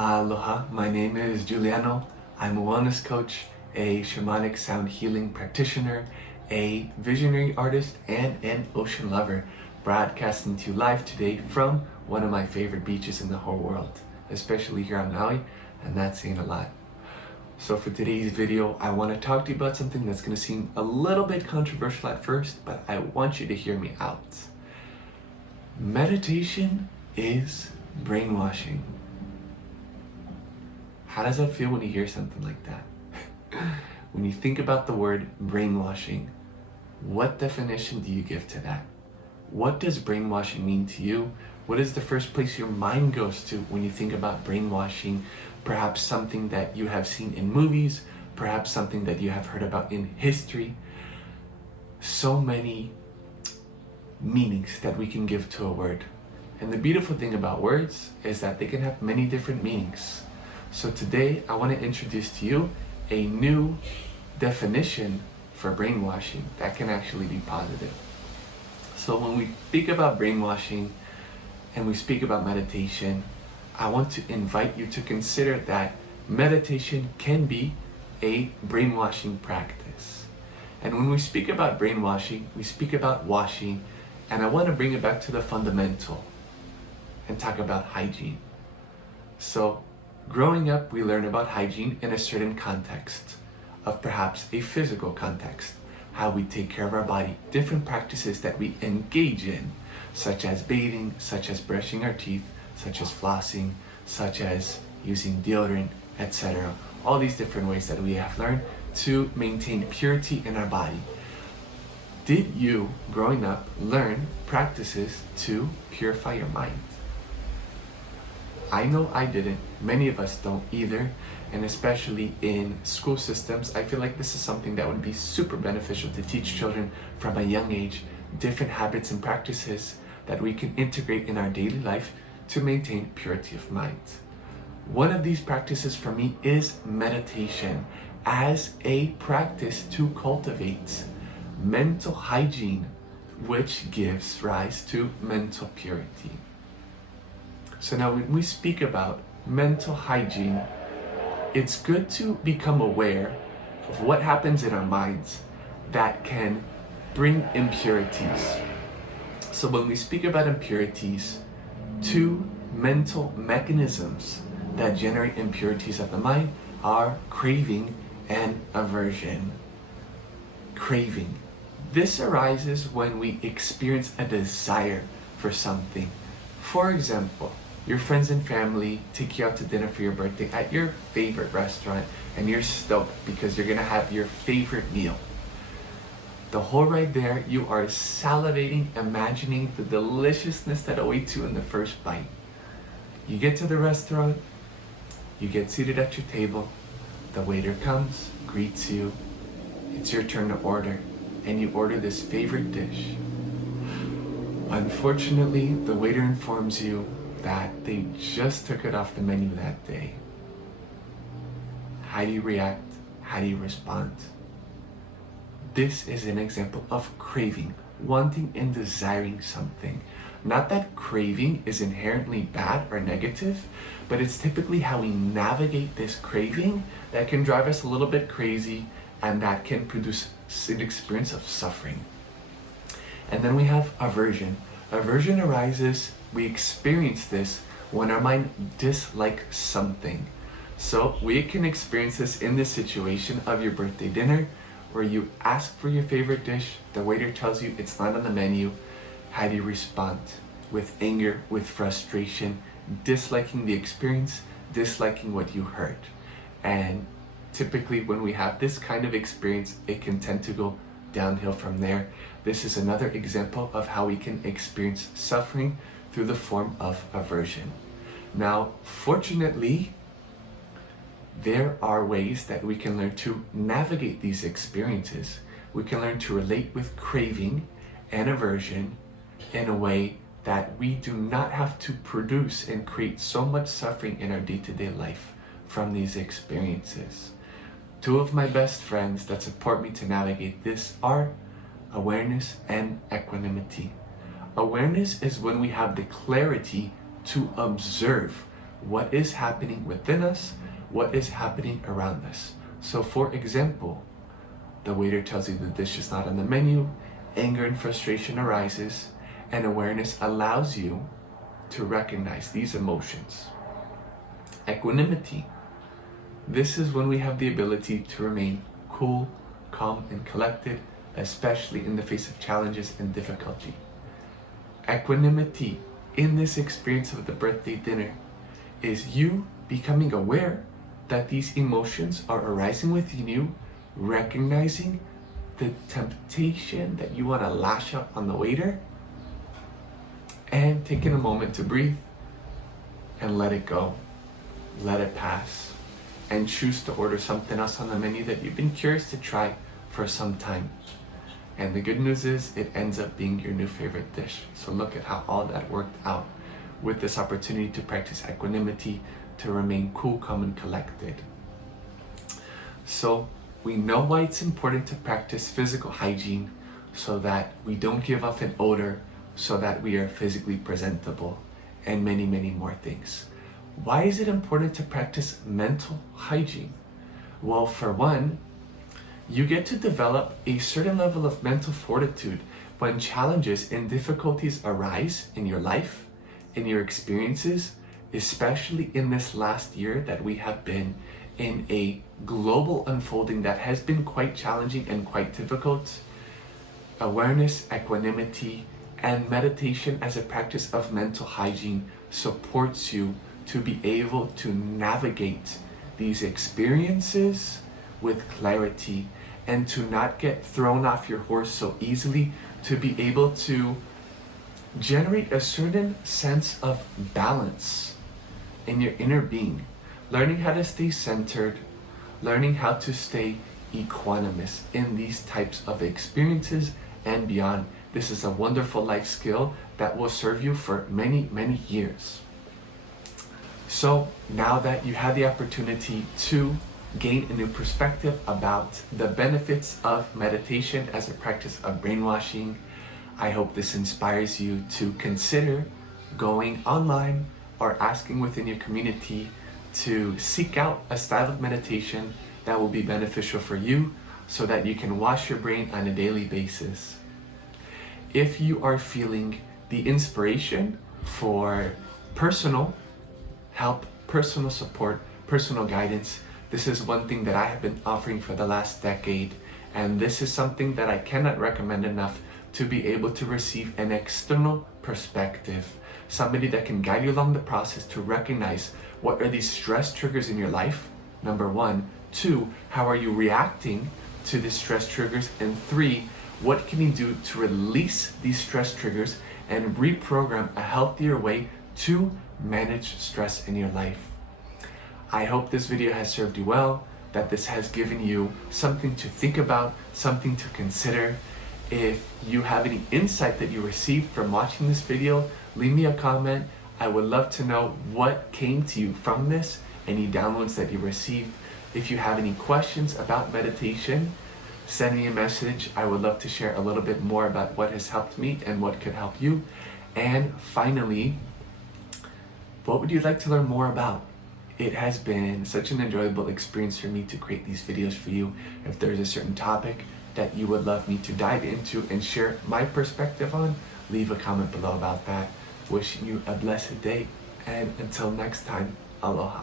Aloha, my name is Giuliano. I'm a wellness coach, a shamanic sound healing practitioner, a visionary artist, and an ocean lover, broadcasting to you live today from one of my favorite beaches in the whole world, especially here on Maui, and that's saying a lot. So for today's video, I want to talk to you about something that's going to seem a little bit controversial at first, but I want you to hear me out. Meditation is brainwashing. How does that feel when you hear something like that? When you think about the word brainwashing, what definition do you give to that? What does brainwashing mean to you? What is the first place your mind goes to when you think about brainwashing? Perhaps something that you have seen in movies, perhaps something that you have heard about in history. So many meanings that we can give to a word. And the beautiful thing about words is that they can have many different meanings. So today I want to introduce to you a new definition for brainwashing that can actually be positive. So when we speak about brainwashing and we speak about meditation, I want to invite you to consider that meditation can be a brainwashing practice. And when we speak about brainwashing, we speak about washing, and I want to bring it back to the fundamental and talk about hygiene. So growing up, we learn about hygiene in a certain context of perhaps a physical context, how we take care of our body, different practices that we engage in, such as bathing, such as brushing our teeth, such as flossing, such as using deodorant, etc. All these different ways that we have learned to maintain purity in our body. Did you, growing up, learn practices to purify your mind? I know I didn't. Many of us don't either. And especially in school systems, I feel like this is something that would be super beneficial to teach children from a young age, different habits and practices that we can integrate in our daily life to maintain purity of mind. One of these practices for me is meditation as a practice to cultivate mental hygiene, which gives rise to mental purity. So now when we speak about mental hygiene, it's good to become aware of what happens in our minds that can bring impurities. So when we speak about impurities, two mental mechanisms that generate impurities of the mind are craving and aversion. Craving. This arises when we experience a desire for something. For example, your friends and family take you out to dinner for your birthday at your favorite restaurant, and you're stoked because you're gonna have your favorite meal. The whole ride there, you are salivating, imagining the deliciousness that awaits you in the first bite. You get to the restaurant, you get seated at your table, the waiter comes, greets you, it's your turn to order, and you order this favorite dish. Unfortunately, the waiter informs you that they just took it off the menu that day. How do you react? How do you respond? This is an example of craving, wanting and desiring something. Not that craving is inherently bad or negative, but it's typically how we navigate this craving that can drive us a little bit crazy, and that can produce an experience of suffering. And then we have aversion. Aversion arises, we experience this when our mind dislikes something. So we can experience this in this situation of your birthday dinner, where you ask for your favorite dish, the waiter tells you it's not on the menu. How do you respond? With anger, with frustration, disliking the experience, disliking what you heard. And typically when we have this kind of experience, it can tend to go downhill from there. This is another example of how we can experience suffering through the form of aversion. Now, fortunately, there are ways that we can learn to navigate these experiences. We can learn to relate with craving and aversion in a way that we do not have to produce and create so much suffering in our day-to-day life from these experiences. Two of my best friends that support me to navigate this are awareness and equanimity. Awareness is when we have the clarity to observe what is happening within us, what is happening around us. So for example, the waiter tells you the dish is not on the menu, anger and frustration arises, and awareness allows you to recognize these emotions. Equanimity. This is when we have the ability to remain cool, calm, and collected, especially in the face of challenges and difficulty. Equanimity in this experience of the birthday dinner is you becoming aware that these emotions are arising within you, recognizing the temptation that you want to lash out on the waiter, and taking a moment to breathe and let it go, let it pass, and choose to order something else on the menu that you've been curious to try for some time. And the good news is it ends up being your new favorite dish. So look at how all that worked out with this opportunity to practice equanimity, to remain cool, calm, and collected. So we know why it's important to practice physical hygiene, so that we don't give off an odor, so that we are physically presentable, and many, many more things. Why is it important to practice mental hygiene? Well, for one, you get to develop a certain level of mental fortitude when challenges and difficulties arise in your life, in your experiences, especially in this last year that we have been in a global unfolding that has been quite challenging and quite difficult. Awareness, equanimity, and meditation as a practice of mental hygiene supports you to be able to navigate these experiences with clarity and to not get thrown off your horse so easily, to be able to generate a certain sense of balance in your inner being, learning how to stay centered, learning how to stay equanimous in these types of experiences and beyond. This is a wonderful life skill that will serve you for many, many years. So now that you had the opportunity to gain a new perspective about the benefits of meditation as a practice of brainwashing, I hope this inspires you to consider going online or asking within your community to seek out a style of meditation that will be beneficial for you so that you can wash your brain on a daily basis. If you are feeling the inspiration for personal help, personal support, personal guidance, this is one thing that I have been offering for the last decade, and this is something that I cannot recommend enough, to be able to receive an external perspective, somebody that can guide you along the process to recognize what are these stress triggers in your life, number one. Two, how are you reacting to the stress triggers? And three, what can you do to release these stress triggers and reprogram a healthier way to manage stress in your life? I hope this video has served you well, that this has given you something to think about, something to consider. If you have any insight that you received from watching this video, leave me a comment. I would love to know what came to you from this, any downloads that you received. If you have any questions about meditation, send me a message. I would love to share a little bit more about what has helped me and what could help you. And finally, what would you like to learn more about? It has been such an enjoyable experience for me to create these videos for you. If there's a certain topic that you would love me to dive into and share my perspective on, leave a comment below about that. Wishing you a blessed day, and until next time, aloha.